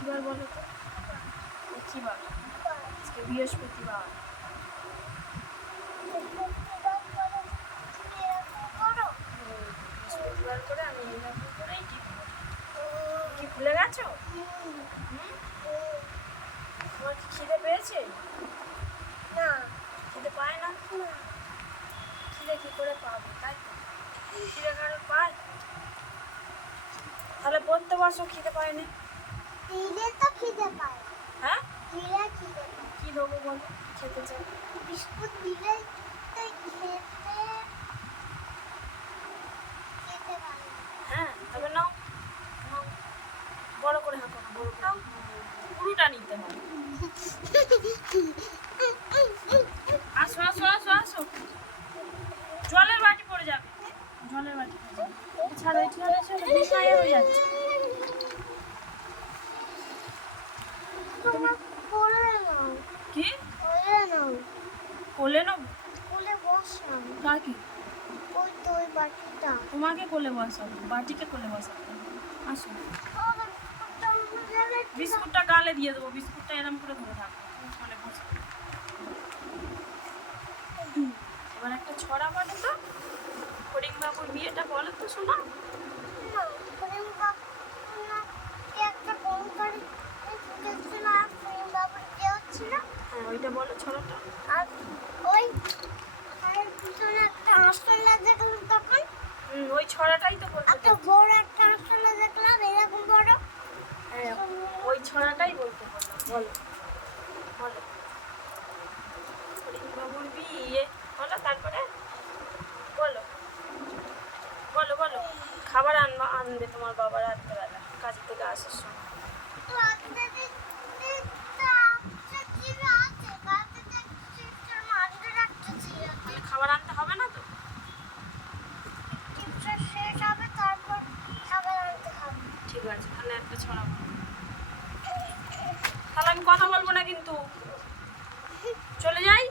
কি বার আজকে বৃহস্পতিবার। করে আমি কি ভুলে? তোমার কি খিদে পেয়েছে? খিদে পায় না। খিদে করে পাবো, তাই তো। পায়? তাহলে বলতে পারছ খিদে পায়নি? হ্যাঁ কি দেবো বলো খেতে চাই বিস্কুট দিলে হ্যাঁ তবে নাও নাও বড় করে হাঁকো না বড় করে পুরোটা নিতে হবে আসো আসো আসো আসো জলের বাটি পড়ে যাবে জলের বাটি ছাড়ো ছাড়ো ছাড়ো হয়ে যাচ্ছে তোমার কোলে নাও কি? কোলে নাও। কোলে বসাও। কাকে ওই তো ওই বাটিটা। তোমাকে কোলে বসাবো বাটিকে কোলে বসাবো। আসো। বিস্কুটটা গালে দিয়ে দেবো বিস্কুটটা এরম করে ধরে থাকো কোলে বসে এবার একটা ছড়া বলো তো ফরিং বাবুর বিয়েটা বলো তো শোনা একটা কঙ্কারি ছিল আর প্রেম বাবুর কেউ ছিল হ্যাঁ ওইটা বলো ছড়াটা। আর ওই আর পিছনে একটা হাসপাতাল দেখলাম তখন? হুম ওই ছড়াটাই তো বলতে একটা বড় একটা হাসপাতাল দেখলাম এরকম বড়? হ্যাঁ ওই ছড়াটাই বলতে বলো। বলো। ফরিং বাবুর বিয়ে। বলো তারপরে? বলো। বলো বলো। খাবার আনবা আনবে তোমার বাবার রাত্রেবেলা কাজ থেকে আসার সময়। কথা বলব না কিন্তু। চলে যাই।